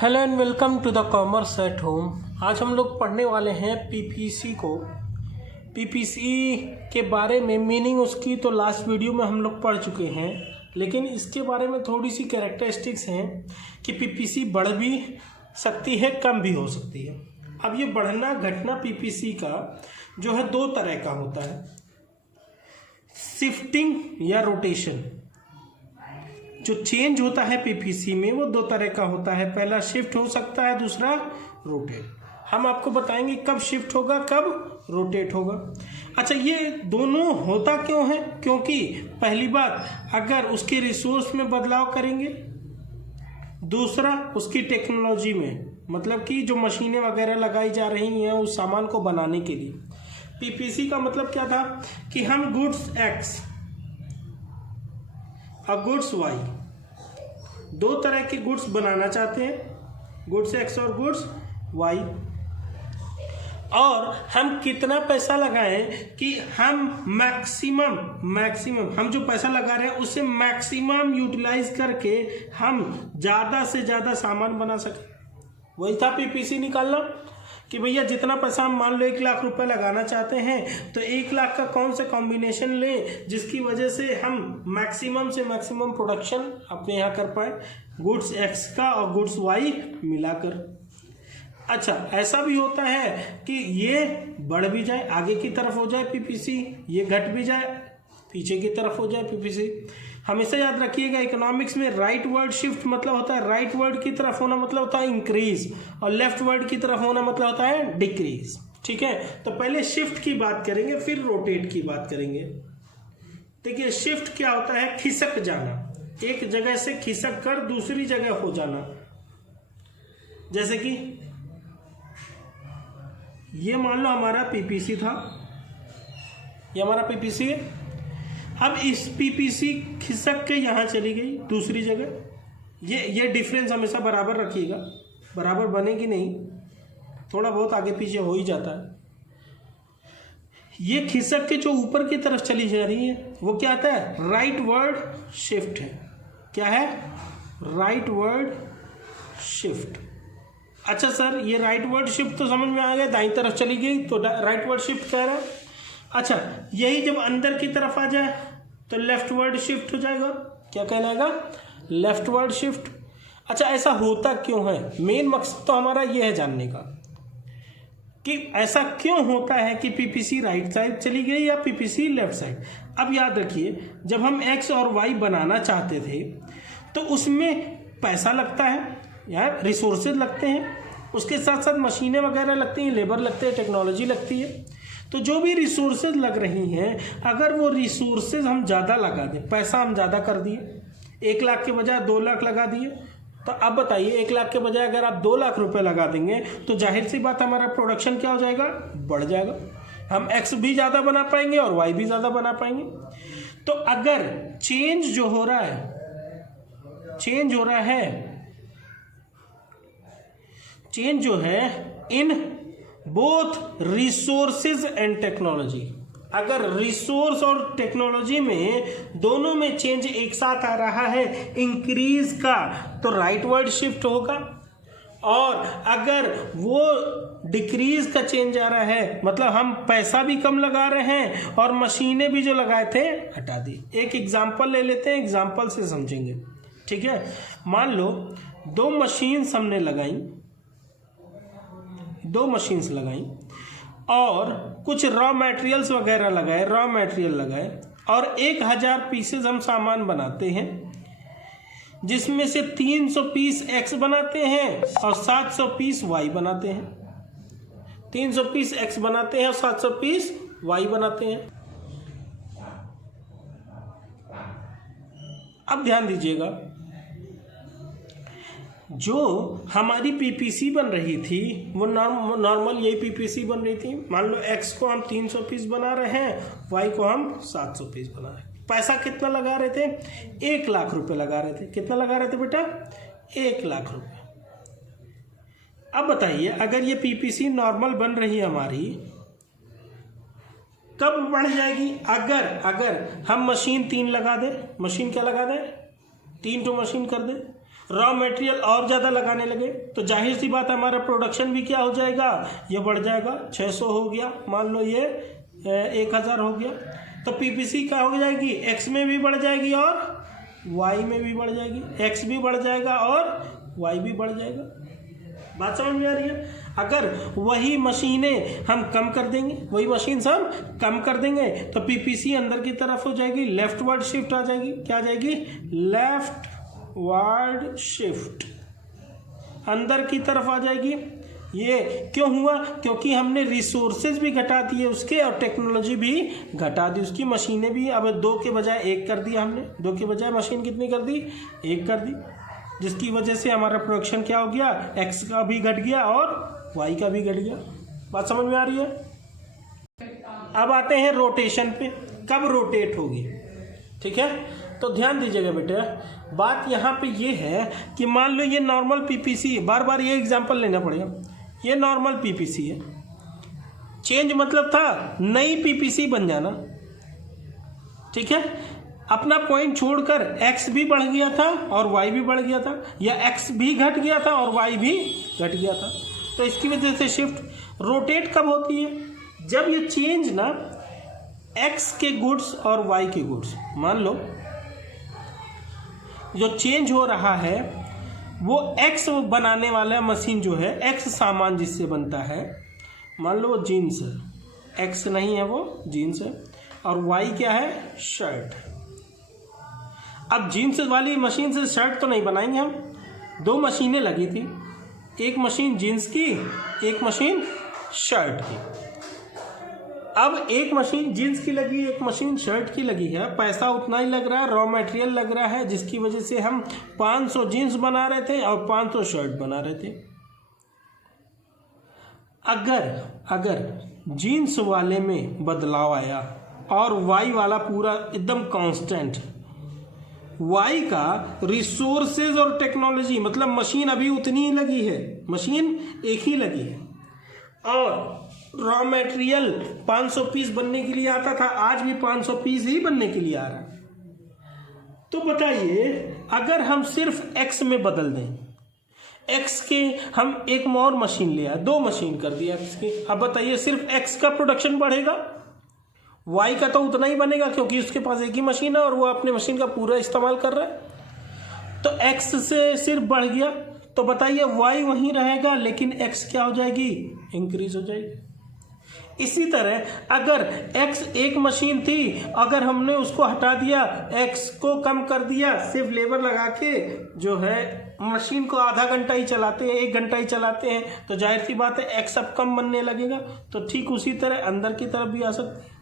Hello and welcome to the commerce at home. आज हम लोग पढ़ने वाले हैं पीपीसी को। पीपीसी के बारे में मीनिंग उसकी तो लास्ट वीडियो में हम लोग पढ़ चुके हैं, लेकिन इसके बारे में थोड़ी सी कैरेक्टरिस्टिक्स हैं कि पीपीसी बढ़ भी सकती है, कम भी हो सकती है। अब ये बढ़ना घटना पीपीसी का जो है दो तरह का होता है, शिफ्टिंग या रोटेशन। जो चेंज होता है पीपीसी में वो दो तरह का होता है, पहला शिफ्ट हो सकता है, दूसरा रोटेट। हम आपको बताएंगे कब शिफ्ट होगा, कब रोटेट होगा। अच्छा, ये दोनों होता क्यों है? क्योंकि पहली बात, अगर उसके रिसोर्स में बदलाव करेंगे, दूसरा उसकी टेक्नोलॉजी में, मतलब कि जो मशीनें वगैरह लगाई जा रही हैं उस सामान को बनाने के लिए। पीपीसी का मतलब क्या था कि हम गुड्स एक्स और गुड्स वाई, दो तरह के गुड्स बनाना चाहते हैं, गुड्स एक्स और गुड्स वाई, और हम कितना पैसा लगाएं कि हम मैक्सिमम हम जो पैसा लगा रहे हैं उससे मैक्सिमम यूटिलाइज करके हम ज़्यादा से ज़्यादा सामान बना सकें। वही था पीपीसी निकालना कि भैया जितना पैसा हम मान लो 1 लाख रुपए लगाना चाहते हैं तो 1 लाख का कौन सा कॉम्बिनेशन लें जिसकी वजह से हम मैक्सिमम से मैक्सिमम प्रोडक्शन अपने यहाँ कर पाए, गुड्स एक्स का और गुड्स वाई मिलाकर। अच्छा, ऐसा भी होता है कि ये बढ़ भी जाए, आगे की तरफ हो जाए पीपीसी, ये घट भी जाए, पीछे की तरफ हो जाए पीपीसी। हमेशा याद रखिएगा, इकोनॉमिक्स में राइट वर्ड शिफ्ट मतलब होता है, राइट वर्ड की तरफ होना मतलब होता है इंक्रीज, और लेफ्ट वर्ड की तरफ होना मतलब होता है डिक्रीज। ठीक है, तो पहले शिफ्ट की बात करेंगे, फिर रोटेट की बात करेंगे। देखिए, शिफ्ट क्या होता है? खिसक जाना, एक जगह से खिसक कर दूसरी जगह हो जाना। जैसे कि ये मान लो हमारा पीपीसी था, ये हमारा पीपीसी है। अब इस पीपीसी खिसक के यहाँ चली गई दूसरी जगह। ये डिफरेंस हमेशा बराबर रखिएगा, बराबर बनेगी नहीं, थोड़ा बहुत आगे पीछे हो ही जाता है। ये खिसक के जो ऊपर की तरफ चली जा रही है वो क्या आता है? राइट वर्ड शिफ्ट है। क्या है? Right word shift. अच्छा सर, ये राइट वर्ड शिफ्ट तो समझ में आ गया, दाईं तरफ चली गई तो राइट वर्ड शिफ्ट कह रहा है। अच्छा, यही जब अंदर की तरफ आ जाए तो लेफ्ट वर्ड शिफ्ट हो जाएगा। क्या कहलाएगा? Left word shift. अच्छा, ऐसा होता क्यों है? मेन मकसद तो हमारा ये है जानने का कि ऐसा क्यों होता है कि पीपीसी राइट साइड चली गई या पीपीसी लेफ्ट साइड। अब याद रखिए, जब हम एक्स और वाई बनाना चाहते थे तो उसमें पैसा लगता है या रिसोर्सेज लगते हैं, उसके साथ साथ मशीनें वगैरह लगती हैं, लेबर लगते हैं, टेक्नोलॉजी लगती है। तो जो भी रिसोर्सेज लग रही हैं, अगर वो रिसोर्सेज हम ज़्यादा लगा दें, पैसा हम ज़्यादा कर दिए, 1 लाख के बजाय 2 लाख लगा दिए, तो अब बताइए 1 लाख के बजाय अगर आप 2 लाख रुपए लगा देंगे तो जाहिर सी बात हमारा प्रोडक्शन क्या हो जाएगा? बढ़ जाएगा। हम एक्स भी ज़्यादा बना पाएंगे और वाई भी ज़्यादा बना पाएंगे। तो अगर चेंज जो हो रहा है in both resources and technology, अगर रिसोर्स और टेक्नोलॉजी में दोनों में चेंज एक साथ आ रहा है इंक्रीज का, तो राइट वर्ड शिफ्ट होगा। और अगर वो डिक्रीज का चेंज आ रहा है, मतलब हम पैसा भी कम लगा रहे हैं और मशीनें भी जो लगाए थे हटा दी। एक एग्जांपल ले लेते हैं, एग्जांपल से समझेंगे। ठीक है, मान लो 2 मशीन्स हमने लगाई, 2 मशीन्स लगाई और कुछ रॉ मटेरियल्स वगैरह लगाए, रॉ मटेरियल लगाए, और 1000 पीसेज हम सामान बनाते हैं, जिसमें से 300 पीस एक्स बनाते हैं और 700 पीस वाई बनाते हैं। 300 पीस एक्स बनाते हैं और 700 पीस वाई बनाते हैं। अब ध्यान दीजिएगा, जो हमारी पीपीसी बन रही थी वो नॉर्मल यही पीपीसी बन रही थी। मान लो एक्स को हम 300 पीस बना रहे हैं, वाई को हम 700 पीस बना रहे हैं। पैसा कितना लगा रहे थे? 1 लाख रुपए लगा रहे थे। कितना लगा रहे थे बेटा? 1 लाख रुपए। अब बताइए, अगर ये पीपीसी नॉर्मल बन रही है हमारी, कब बढ़ जाएगी? अगर हम मशीन 3 लगा दें, मशीन क्या लगा दें? 3 मशीन कर दें, रॉ मटेरियल और ज़्यादा लगाने लगे तो जाहिर सी बात है हमारा प्रोडक्शन भी क्या हो जाएगा, ये बढ़ जाएगा। 600 हो गया, मान लो ये 1000 हो गया, तो पीपीसी क्या हो जाएगी, एक्स में भी बढ़ जाएगी और वाई में भी बढ़ जाएगी। एक्स भी बढ़ जाएगा और वाई भी बढ़ जाएगा। बात समझ में आ रही है। अगर वही मशीनें हम कम कर देंगे, वही मशीन हम कम कर देंगे तो पीपीसी अंदर की तरफ हो जाएगी, लेफ्ट वर्ड शिफ्ट आ जाएगी। क्या आ जाएगी, लेफ्ट वर्ड शिफ्ट अंदर की तरफ आ जाएगी। ये क्यों हुआ, क्योंकि हमने रिसोर्सेज भी घटा दिए उसके और टेक्नोलॉजी भी घटा दी उसकी। मशीनें भी अब 2 के बजाय 1 कर दिया हमने, 2 के बजाय मशीन कितनी कर दी, 1 कर दी, जिसकी वजह से हमारा प्रोडक्शन क्या हो गया, एक्स का भी घट गया और वाई का भी घट गया। बात समझ में आ रही है। अब आते हैं रोटेशन पे, कब रोटेट होगी, ठीक है। तो ध्यान दीजिएगा बेटे, बात यहाँ पे ये है कि मान लो ये नॉर्मल पीपीसी है, बार बार ये एग्जांपल लेना पड़ेगा। ये नॉर्मल पीपीसी है, चेंज मतलब था नई पीपीसी बन जाना, ठीक है। अपना पॉइंट छोड़कर एक्स भी बढ़ गया था और वाई भी बढ़ गया था, या एक्स भी घट गया था और वाई भी घट गया था। तो इसकी वजह से शिफ्ट रोटेट कब होती है, जब ये चेंज ना एक्स के गुड्स और वाई के गुड्स, मान लो जो चेंज हो रहा है वो एक्स बनाने वाला मशीन जो है, एक्स सामान जिससे बनता है, मान लो वो जीन्स है, एक्स नहीं है वो जीन्स है, और वाई क्या है, शर्ट। अब जीन्स वाली मशीन से शर्ट तो नहीं बनाएंगे हम, 2 मशीनें लगी थी, एक मशीन जीन्स की, एक मशीन शर्ट की। अब एक मशीन जीन्स की लगी, एक मशीन शर्ट की लगी है, पैसा उतना ही लग रहा है, रॉ मटेरियल लग रहा है, जिसकी वजह से हम 500 जीन्स बना रहे थे और 500 शर्ट बना रहे थे। अगर जीन्स वाले में बदलाव आया और वाई वाला पूरा एकदम कांस्टेंट, वाई का रिसोर्सेज और टेक्नोलॉजी, मतलब मशीन अभी उतनी ही लगी है, मशीन एक ही लगी है, और रॉ मटेरियल 500 पीस बनने के लिए आता था, आज भी 500 पीस ही बनने के लिए आ रहा है। तो बताइए, अगर हम सिर्फ एक्स में बदल दें, एक्स के हम एक और मशीन ले आए, 2 मशीन कर दिया एक्स की, अब बताइए सिर्फ एक्स का प्रोडक्शन बढ़ेगा, वाई का तो उतना ही बनेगा क्योंकि उसके पास एक ही मशीन है और वो अपने मशीन का पूरा इस्तेमाल कर रहा है। तो एक्स से सिर्फ बढ़ गया, तो बताइए वाई वहीं रहेगा लेकिन एक्स क्या हो जाएगी, इंक्रीज हो जाएगी। इसी तरह अगर एक्स एक मशीन थी, अगर हमने उसको हटा दिया, एक्स को कम कर दिया, सिर्फ लेबर लगा के जो है मशीन को आधा घंटा ही चलाते हैं, 1 घंटा ही चलाते हैं, तो जाहिर सी बात है एक्स अब कम बनने लगेगा। तो ठीक उसी तरह अंदर की तरफ भी आ सकती है।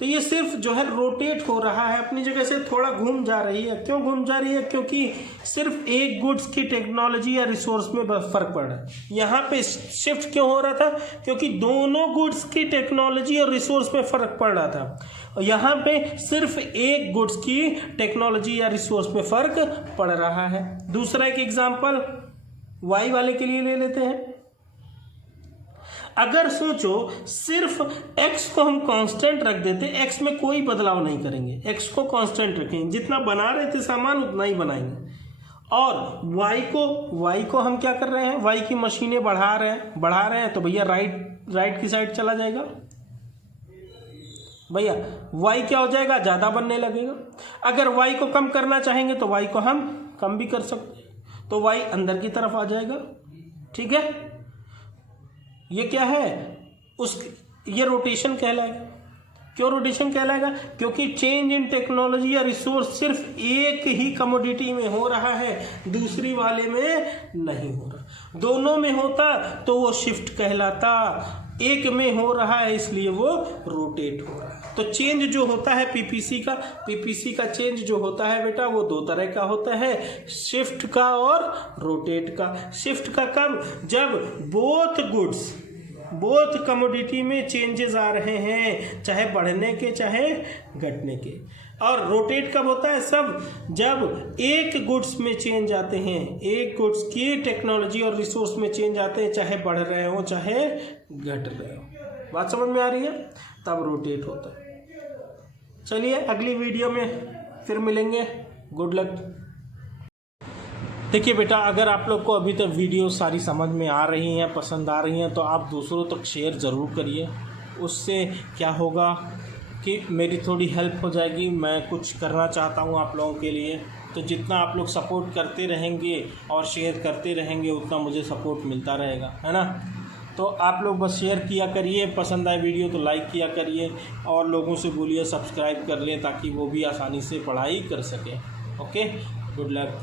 तो ये सिर्फ जो है रोटेट हो रहा है, अपनी जगह से थोड़ा घूम जा रही है। क्यों घूम जा रही है, क्योंकि सिर्फ एक गुड्स की टेक्नोलॉजी या रिसोर्स में फर्क पड़ रहा है। यहाँ पे शिफ्ट क्यों हो रहा था, क्योंकि दोनों गुड्स की टेक्नोलॉजी और रिसोर्स में फर्क पड़ रहा था, और यहाँ पे सिर्फ एक गुड्स की टेक्नोलॉजी या रिसोर्स में फर्क पड़ रहा है। दूसरा एक एग्जाम्पल वाई वाले के लिए ले लेते हैं। अगर सोचो सिर्फ x को हम कांस्टेंट रख देते, x में कोई बदलाव नहीं करेंगे, x को कांस्टेंट रखेंगे, जितना बना रहे थे सामान उतना ही बनाएंगे, और y को हम क्या कर रहे हैं, y की मशीनें बढ़ा रहे हैं, तो भैया राइट की साइड चला जाएगा, भैया y क्या हो जाएगा, ज़्यादा बनने लगेगा। अगर y को कम करना चाहेंगे तो y को हम कम भी कर सकते हैं, तो y अंदर की तरफ आ जाएगा, ठीक है। ये क्या है, ये रोटेशन कहलाएगा। क्यों रोटेशन कहलाएगा, क्योंकि चेंज इन टेक्नोलॉजी या रिसोर्स सिर्फ एक ही कमोडिटी में हो रहा है, दूसरी वाले में नहीं हो रहा। दोनों में होता तो वो शिफ्ट कहलाता, एक में हो रहा है इसलिए वो रोटेट हो रहा है। तो चेंज जो होता है पीपीसी का चेंज जो होता है बेटा, वो 2 तरह का होता है, शिफ्ट का और रोटेट का। शिफ्ट का कब, जब बोथ कमोडिटी में चेंजेस आ रहे हैं, चाहे बढ़ने के चाहे घटने के। और रोटेट कब होता है, सब जब एक गुड्स में चेंज आते हैं, एक गुड्स की टेक्नोलॉजी और रिसोर्स में चेंज आते हैं, चाहे बढ़ रहे हो चाहे घट रहे हो। बात समझ में आ रही है, तब रोटेट होता है। चलिए अगली वीडियो में फिर मिलेंगे, गुड लक। देखिए बेटा, अगर आप लोग को अभी तक वीडियो सारी समझ में आ रही हैं, पसंद आ रही हैं, तो आप दूसरों तक शेयर ज़रूर करिए। उससे क्या होगा कि मेरी थोड़ी हेल्प हो जाएगी। मैं कुछ करना चाहता हूँ आप लोगों के लिए, तो जितना आप लोग सपोर्ट करते रहेंगे और शेयर करते रहेंगे उतना मुझे सपोर्ट मिलता रहेगा, है ना। तो आप लोग बस शेयर किया करिए, पसंद आए वीडियो तो लाइक किया करिए, और लोगों से बोलिए सब्सक्राइब कर लें ताकि वो भी आसानी से पढ़ाई कर सकें। Okay, good luck.